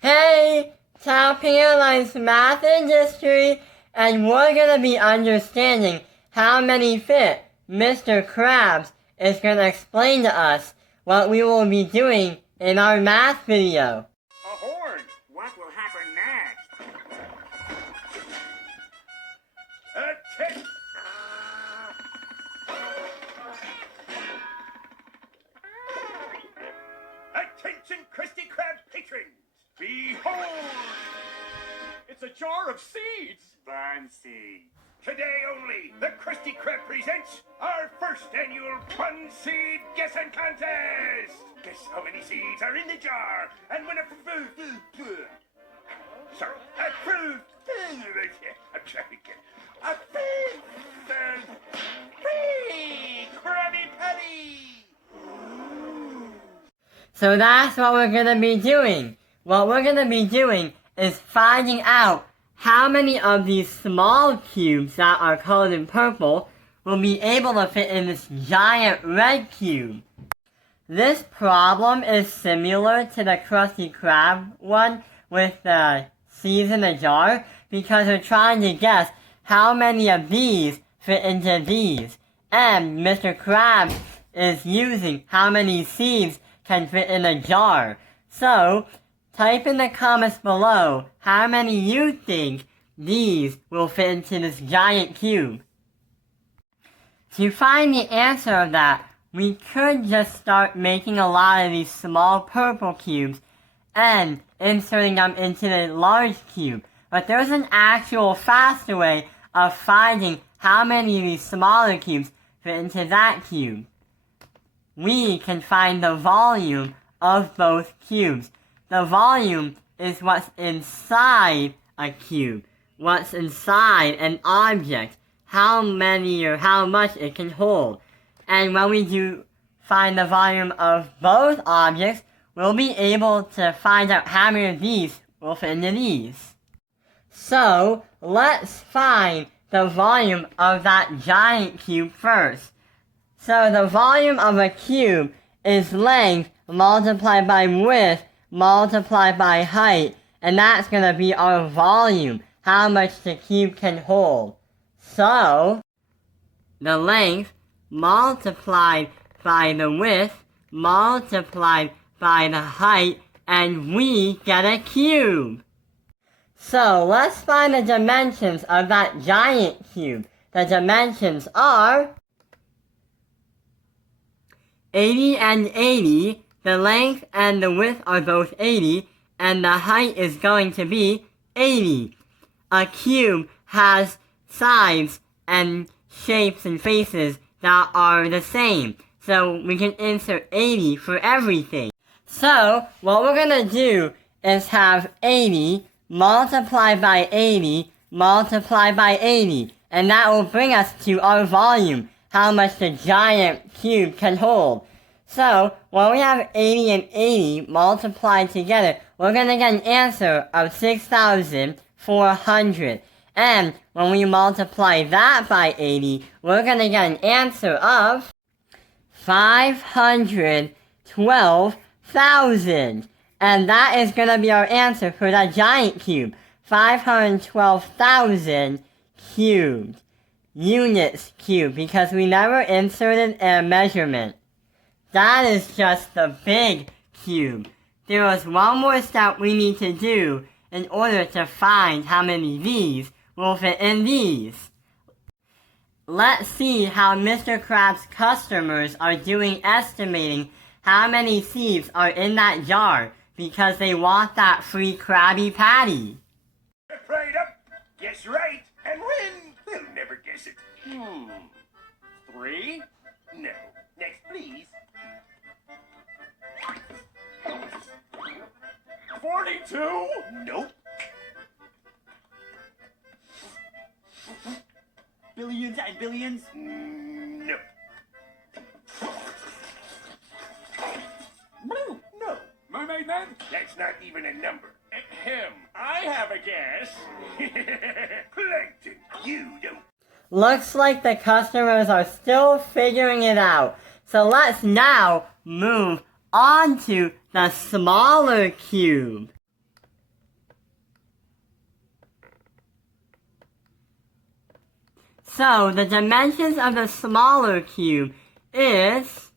Hey, Top Airlines Math Industry, and we're gonna be understanding how many fit. Mr. Krabs is gonna explain to us what we will be doing in our math video. A horn! What will happen next? Attention, Krusty Krab patrons! Behold! It's a jar of seeds! Fancy. Today only, the Krusty Krab presents our first annual Bun Seed Guessing Contest! Guess how many seeds are in the jar, and when sorry, I'm trying again. A free Krabby Patty! So that's what we're gonna be doing. What we're gonna be doing is finding out how many of these small cubes that are colored in purple will be able to fit in this giant red cube. This problem is similar to the Krusty Krab one with the seeds in the jar because we're trying to guess how many of these fit into these. And Mr. Krabs is using how many seeds can fit in a jar. So, type in the comments below how many you think these will fit into this giant cube. To find the answer of that, we could just start making a lot of these small purple cubes and inserting them into the large cube. But there's an actual faster way of finding how many of these smaller cubes fit into that cube. We can find the volume of both cubes. The volume is what's inside a cube, what's inside an object, how many or how much it can hold. And when we do find the volume of both objects, we'll be able to find out how many of these will fit into these. So, let's find the volume of that giant cube first. So the volume of a cube is length multiplied by width multiplied by height, and that's going to be our volume, how much the cube can hold. So, the length multiplied by the width multiplied by the height, and we get a cube. So, let's find the dimensions of that giant cube. The dimensions are 80 and 80, the length and the width are both 80, and the height is going to be 80. A cube has sides and shapes and faces that are the same, so we can insert 80 for everything. So, what we're gonna do is have 80 multiplied by 80 multiplied by 80, and that will bring us to our volume, how much the giant cube can hold. So, when we have 80 and 80 multiplied together, we're going to get an answer of 6,400. And when we multiply that by 80, we're going to get an answer of 512,000. And that is going to be our answer for that giant cube. 512,000 cubed. Units cubed, because we never inserted a measurement. That is just the big cube. There was one more step we need to do in order to find how many these will fit in these. Let's see how Mr. Krabs' customers are doing estimating how many seeds are in that jar because they want that free Krabby Patty. Right up, guess right, and win! They'll never guess it. 3? No. Next, please. 42? Nope. Billions and billions? Nope. No. Mermaid Man? That's not even a number. Ahem. I have a guess. Plankton, you don't. Looks like the customers are still figuring it out. So let's now move on to the smaller cube. So the dimensions of the smaller cube is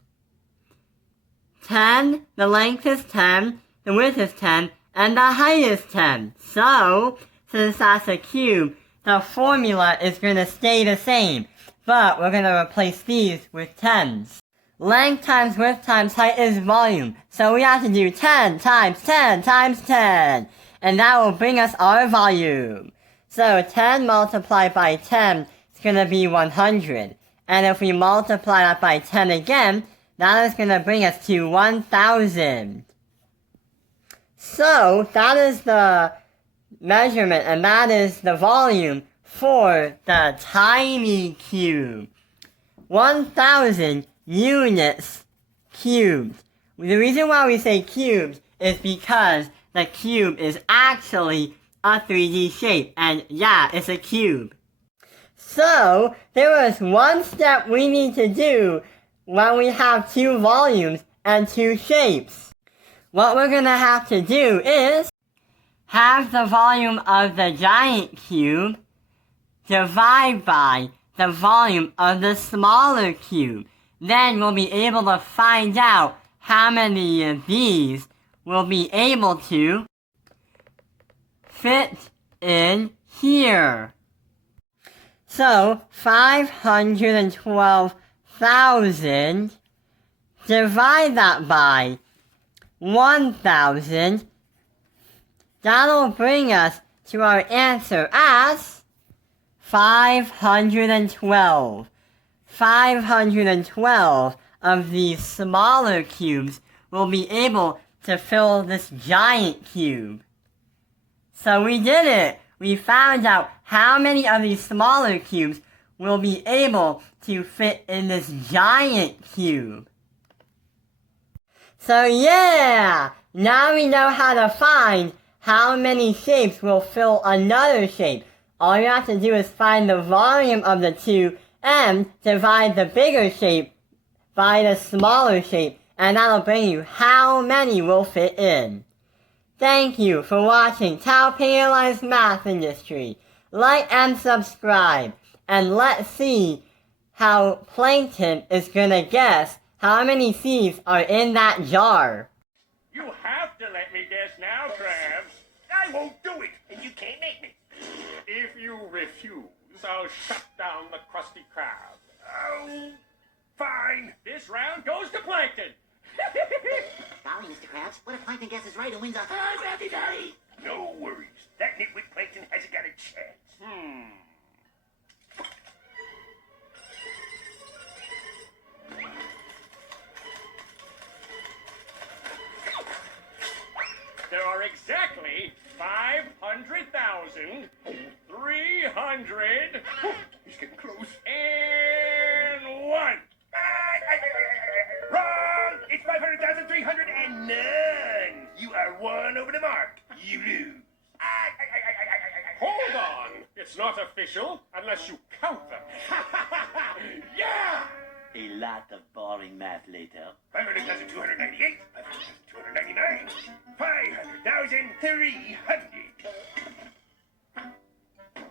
10, the length is 10, the width is 10, and the height is 10. So, since that's a cube, the formula is going to stay the same, but we're going to replace these with 10s. Length times width times height is volume, so we have to do 10 times 10 times 10, and that will bring us our volume. So 10 multiplied by 10 is going to be 100, and if we multiply that by 10 again, that is going to bring us to 1,000. So that is the measurement, and that is the volume for the tiny cube. 1,000 units cubed. The reason why we say cubed is because the cube is actually a 3D shape, and yeah, it's a cube. So, there was one step we need to do when we have two volumes and two shapes. What we're gonna have to do is have the volume of the giant cube divide by the volume of the smaller cube. Then we'll be able to find out how many of these will be able to fit in here. So 512,000, divide that by 1,000, that'll bring us to our answer as 512. 512 of these smaller cubes will be able to fill this giant cube. So we did it! We found out how many of these smaller cubes will be able to fit in this giant cube. So yeah! Now we know how to find how many shapes will fill another shape. All you have to do is find the volume of the two and divide the bigger shape by the smaller shape, and that'll bring you how many will fit in. Thank you for watching Tau Paleolized Math Industry. Like and subscribe, and let's see how Plankton is gonna guess how many seeds are in that jar. You have to let me guess now, Krabs. I won't do it, and you can't make me. If you refuse, I'll shut down the Krusty Krab. Oh, fine. This round goes to Plankton. Golly, Mr. Krabs, what if Plankton guesses right and wins a Happy Daddy. No worries. That nitwit Plankton hasn't got a chance. There are exactly 500,300 He's getting close. and one. Wrong! It's 500,300 and none. You are one over the mark. You lose. Hold on. It's not official unless you count them. Yeah! A lot of boring math later. 500,298, 500,299, 500,300.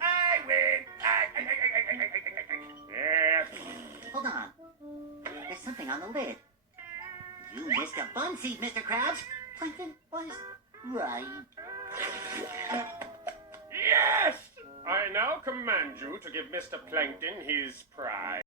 I win. Yeah. Hold on. There's something on the lid. You missed a bun seed, Mr. Krabs. Plankton was right. Yes! I now command you to give Mr. Plankton his prize.